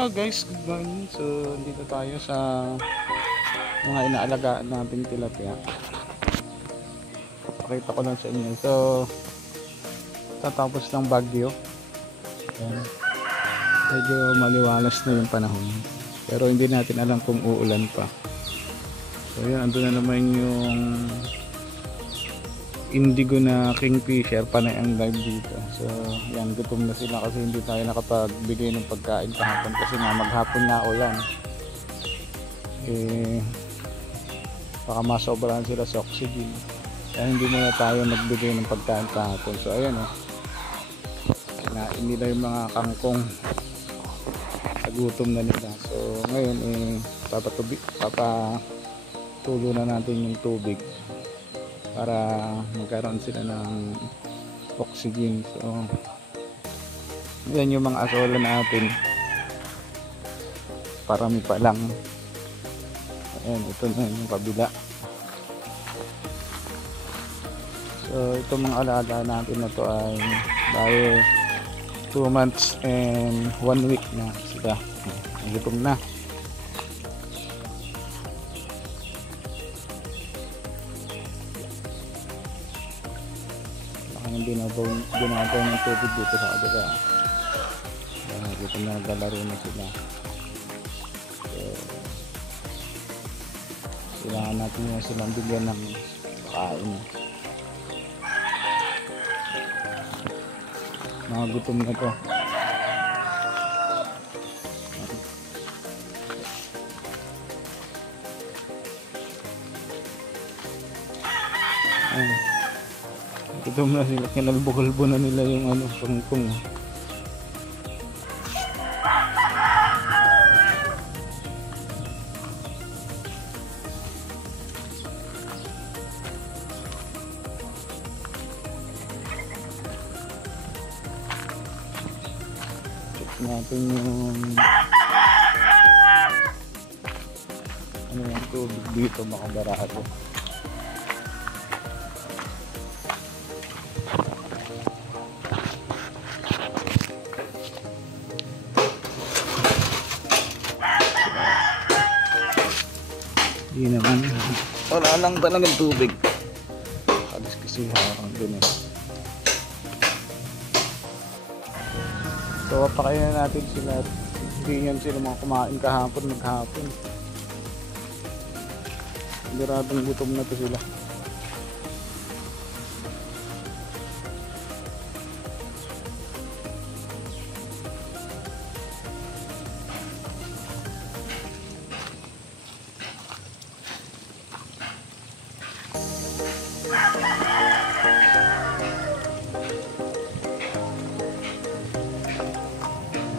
Guys, good morning. So dito tayo sa mga inaalagaan nating tilapia. Pakita ko lang sa inyo. So tatapos ng bagyo. Ayan. Medyo maliwalas na yung panahon. Pero hindi natin alam kung uulan pa. So yun, andun na naman yung indigo na kingfisher, panay ang live dito. So yan, gutom na sila kasi hindi tayo nakapagbigay ng pagkain kahapon kasi nga maghapon na ulan. Baka masobrahan sila sa oxygen, kaya hindi muna tayo nagbigay ng pagkain kahapon. So ayan kinain nila yung mga kangkong sa gutom na nila. So ngayon papatulo na natin yung tubig para magkaroon sila ng oxygen. So yan yung mga asola natin, parami pa lang. Ayan, ito na yung kabila. So itong mga alaga natin na to ay dahil 2 months and 1 week na sila. Gutom na. Ginagaw ng tubig dito sa kabila. Dito na naglalaro na sila. So kailangan natin yung silang bigyan ng kain. Mga gutom na to. Gutom na sila, kinalbo-kalbo na nila yung kangkong. Check natin yung yung tubig dito, makabarado. Hindi naman, wala lang talagang tubig. Alis kasi harang din So pakainin natin sila. Hindi yan sila mga kumain kahapon, maghapon. Siguradong gutom na to sila.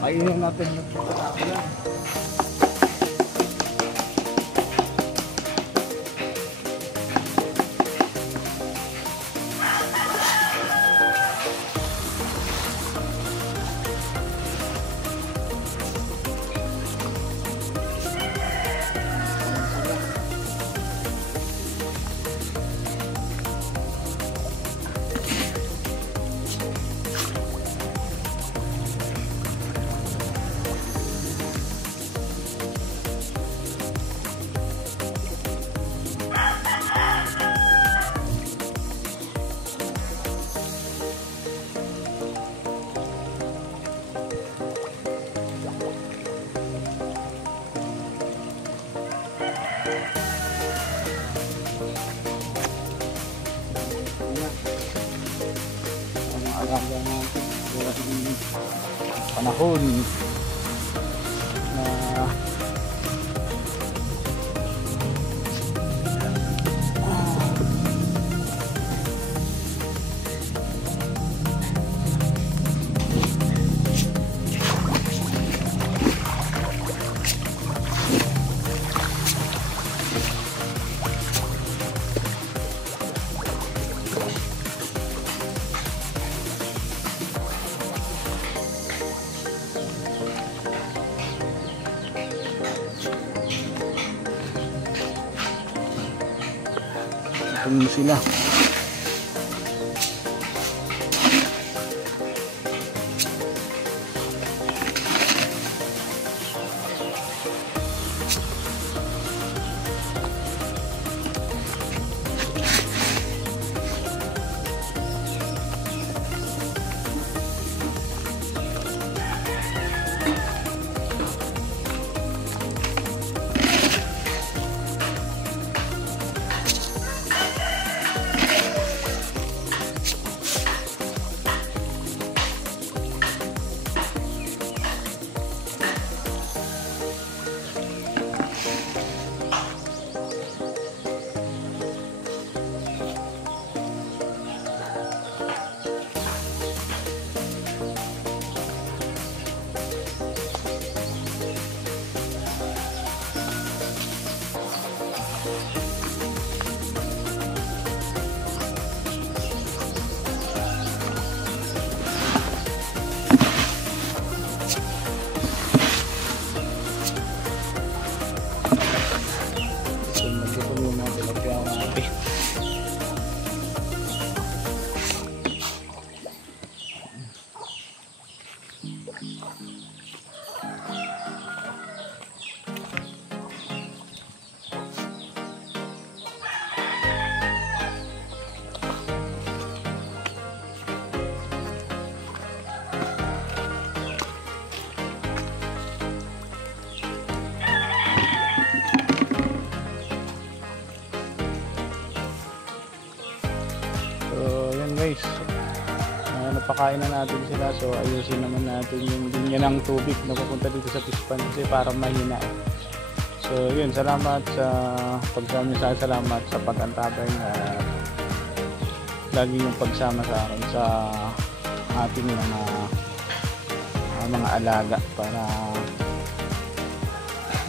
Kainin natin ng pagkakakulan. Alaga natin panahon na sila. guys, napakain na natin sila. So ayusin naman natin yung linya ng tubig na pupunta dito sa fish pond kasi para mahina. So yun, salamat sa pagsama sa salamat sa pag-antabay na lagi yung pagsama sa akin sa ating mga alaga para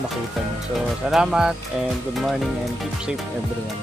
makita nyo. So salamat and good morning and keep safe everyone.